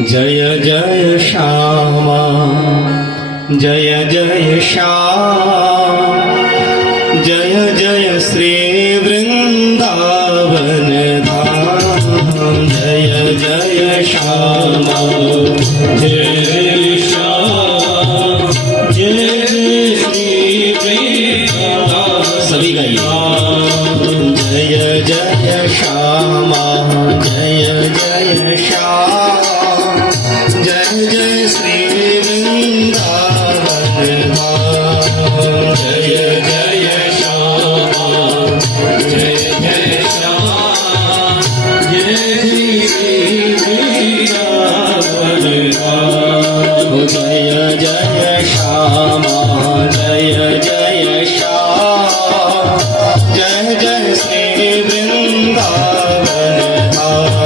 जय जय श्यामा जय जय श्याम जय जय श्री वृंदावन धाम जय जय श्यामा जय श्याम जय श्री वृंदावन सभी गाइए जय जय श्यामा जय जय श्याम